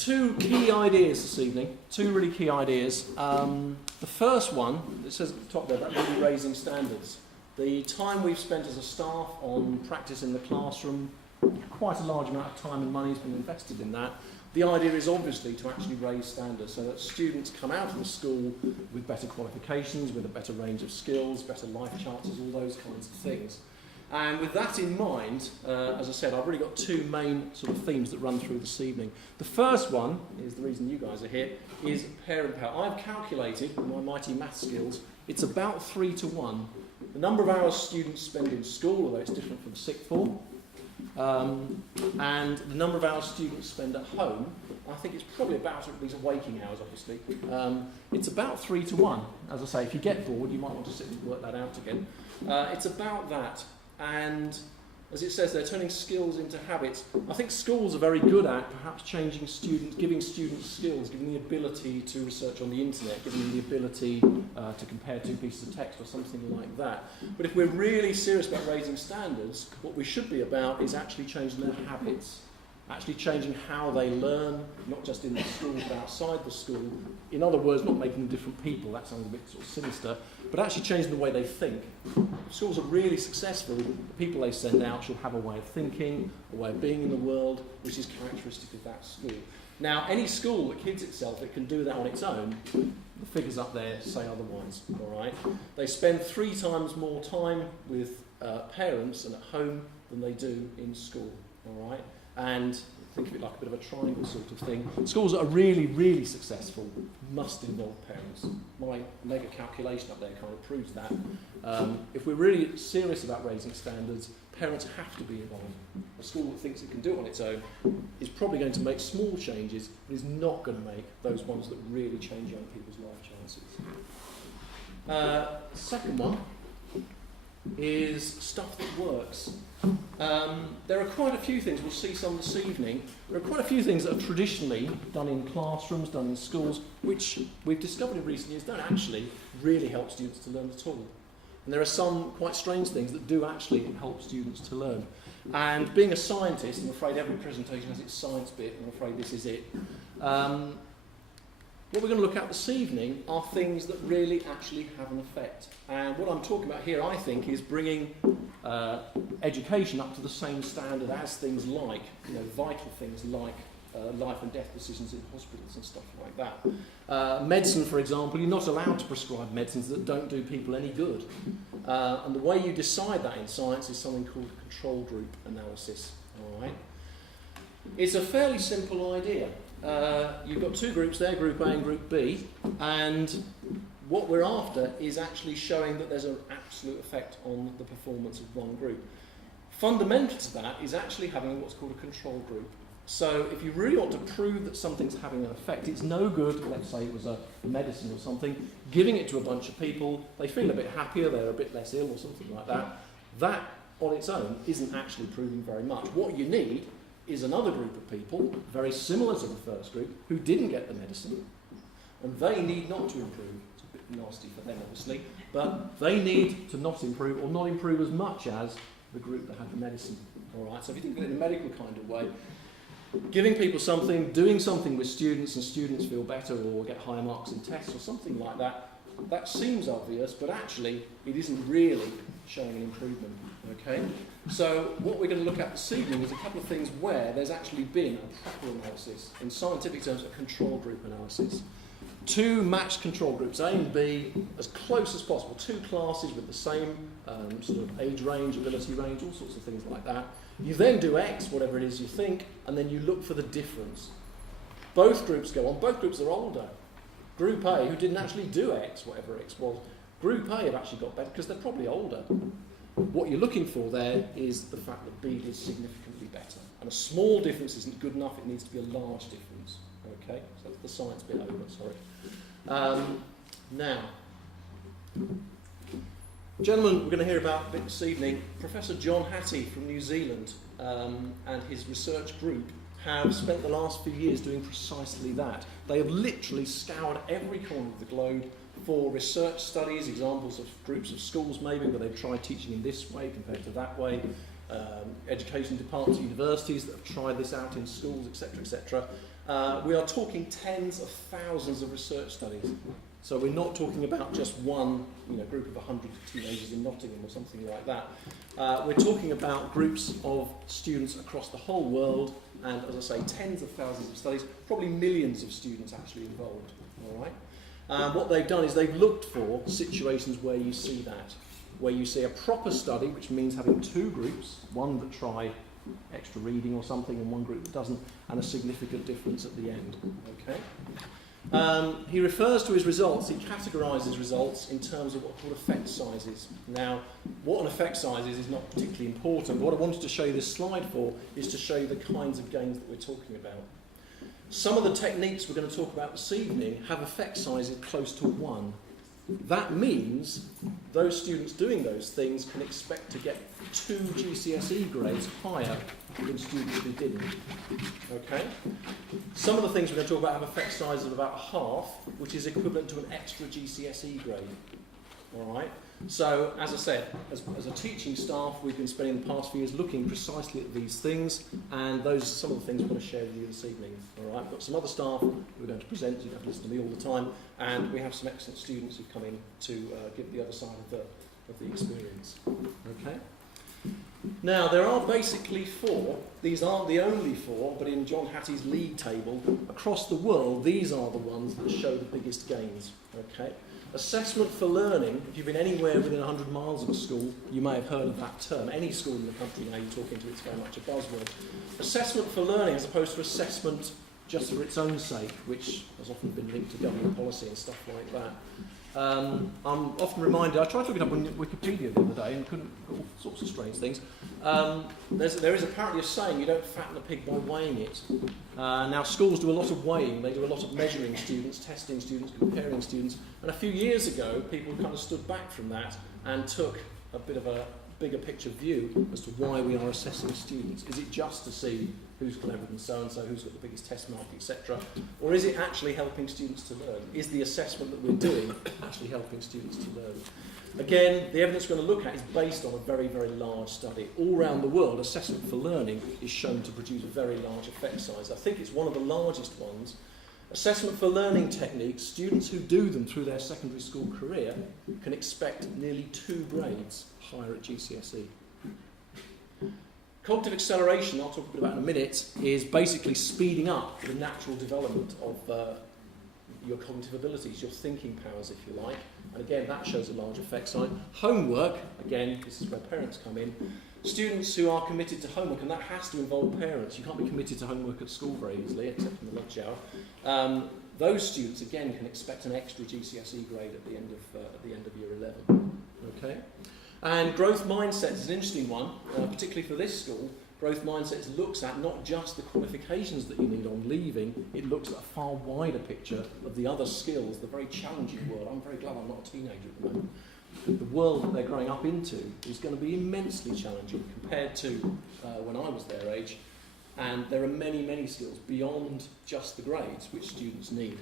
two key ideas this evening, two really key ideas. The first one, it says at the top there, that will be raising standards. The time we've spent as a staff on practice in the classroom, quite a large amount of time and money has been invested in that. The idea is obviously to actually raise standards so that students come out of the school with better qualifications, with a better range of skills, better life chances, all those kinds of things. And with that in mind, as I said, I've really got two main sort of themes that run through this evening. The first one, is the reason you guys are here, is parent power. I've calculated, with my mighty math skills, it's about 3 to 1. The number of hours students spend in school, although it's different from sixth form, and the number of hours students spend at home, I think it's probably about, these are waking hours obviously, it's about 3 to 1. As I say, if you get bored, you might want to sit and work that out again. It's about that. And as it says, they're turning skills into habits. I think schools are very good at perhaps changing students, giving students skills, giving them the ability to research on the internet, giving them the ability to compare two pieces of text or something like that. But if we're really serious about raising standards, what we should be about is actually changing their habits, actually changing how they learn, not just in the school but outside the school. In other words, not making them different people, that sounds a bit sort of sinister, but actually changing the way they think. If schools are really successful, the people they send out should have a way of thinking, a way of being in the world, which is characteristic of that school. Now, any school that kids itself that can do that on its own, the figures up there say otherwise, all right? They spend 3 times more time with parents and at home than they do in school, all right? And think of it like a bit of a triangle sort of thing. Schools that are really, really successful must involve parents. My mega calculation up there kind of proves that. If we're really serious about raising standards, parents have to be involved. A school that thinks it can do it on its own is probably going to make small changes, but is not going to make those ones that really change young people's life chances. Second one is stuff that works. There are quite a few things, we'll see some this evening, there are quite a few things that are traditionally done in classrooms, done in schools, which we've discovered in recent years don't actually really help students to learn at all. And there are some quite strange things that do actually help students to learn. And being a scientist, I'm afraid every presentation has its science bit, I'm afraid this is it. What we're going to look at this evening are things that really actually have an effect. And what I'm talking about here, I think, is bringing education up to the same standard as things like, vital things like life and death decisions in hospitals and stuff like that. Medicine, for example, you're not allowed to prescribe medicines that don't do people any good. And the way you decide that in science is something called a control group analysis. All right? It's a fairly simple idea. You've got 2 groups there, Group A and Group B, and what we're after is actually showing that there's an absolute effect on the performance of one group. Fundamental to that is actually having what's called a control group. So if you really want to prove that something's having an effect, it's no good, let's say it was a medicine or something, giving it to a bunch of people, they feel a bit happier, they're a bit less ill or something like that. That on its own isn't actually proving very much. What you need is another group of people, very similar to the first group, who didn't get the medicine, and they need not to improve. It's a bit nasty for them, obviously, but they need to not improve, or not improve as much as the group that had the medicine. All right. So if you think of it in a medical kind of way, giving people something, doing something with students, and students feel better or get higher marks in tests or something like that, that seems obvious, but actually it isn't really showing an improvement. Okay? So what we're going to look at this evening is a couple of things where there's actually been a proper analysis, in scientific terms, a control group analysis. 2 matched control groups, A and B, as close as possible. 2 classes with the same sort of age range, ability range, all sorts of things like that. You then do X, whatever it is you think, and then you look for the difference. Both groups go on. Both groups are older. Group A, who didn't actually do X, whatever X was, Group A have actually got better because they're probably older. What you're looking for there is the fact that B is significantly better. And a small difference isn't good enough, it needs to be a large difference. Okay, so that's the science bit over, sorry. Now, gentlemen, we're going to hear about a bit this evening. Professor John Hattie from New Zealand and his research group have spent the last few years doing precisely that. They have literally scoured every corner of the globe for research studies, examples of groups of schools maybe where they've tried teaching in this way compared to that way, education departments, universities that have tried this out in schools, etc., etc. we are talking tens of thousands of research studies. So we're not talking about just one group of 100 teenagers in Nottingham or something like that. We're talking about groups of students across the whole world, and as I say, tens of thousands of studies, probably millions of students actually involved. All right. What they've done is they've looked for situations where you see that, where you see a proper study, which means having two groups, one that try extra reading or something and one group that doesn't, and a significant difference at the end. Okay. He refers to his results, he categorises results in terms of what are called effect sizes. Now, what an effect size is not particularly important. What I wanted to show you this slide for is to show you the kinds of gains that we're talking about. Some of the techniques we're going to talk about this evening have effect sizes close to 1. That means those students doing those things can expect to get 2 GCSE grades higher than students who didn't. Okay? Some of the things we're going to talk about have effect sizes of about half, which is equivalent to an extra GCSE grade. All right? So, as I said, as a teaching staff, we've been spending the past few years looking precisely at these things, and those are some of the things I want to share with you this evening. All right? We've got some other staff who are going to present, you don't have to listen to me all the time, and we have some excellent students who've come in to give the other side of the experience. Okay? Now, there are basically 4. These aren't the only 4, but in John Hattie's league table, across the world, these are the ones that show the biggest gains. Okay? Assessment for learning, if you've been anywhere within 100 miles of a school, you may have heard of that term. Any school in the country now you're talking to, it's very much a buzzword. Assessment for learning as opposed to assessment just for its own sake, which has often been linked to government policy and stuff like that. I'm often reminded, I tried to look it up on Wikipedia the other day and couldn't, all sorts of strange things. There is apparently a saying, you don't fatten a pig by weighing it. Now schools do a lot of weighing, they do a lot of measuring students, testing students, comparing students, and a few years ago people kind of stood back from that and took a bit of a bigger picture view as to why we are assessing students. Is it just to see who's cleverer than so-and-so, who's got the biggest test mark, etc.? Or is it actually helping students to learn? Is the assessment that we're doing actually helping students to learn? Again, the evidence we're going to look at is based on a very, very large study. All around the world, assessment for learning is shown to produce a very large effect size. I think it's one of the largest ones. Assessment for learning techniques, students who do them through their secondary school career can expect nearly 2 grades higher at GCSE. Cognitive acceleration, I'll talk a bit about in a minute, is basically speeding up the natural development of your cognitive abilities, your thinking powers, if you like. And again, that shows a large effect size. Homework, again, this is where parents come in. Students who are committed to homework, and that has to involve parents. You can't be committed to homework at school very easily, except in the lunch hour. Those students, again, can expect an extra GCSE grade at the end of year 11. Okay? And growth mindset is an interesting one, particularly for this school. Growth mindset looks at not just the qualifications that you need on leaving, it looks at a far wider picture of the other skills, the very challenging world. I'm very glad I'm not a teenager at the moment. The world that they're growing up into is going to be immensely challenging compared to when I was their age. And there are many, many skills beyond just the grades which students need.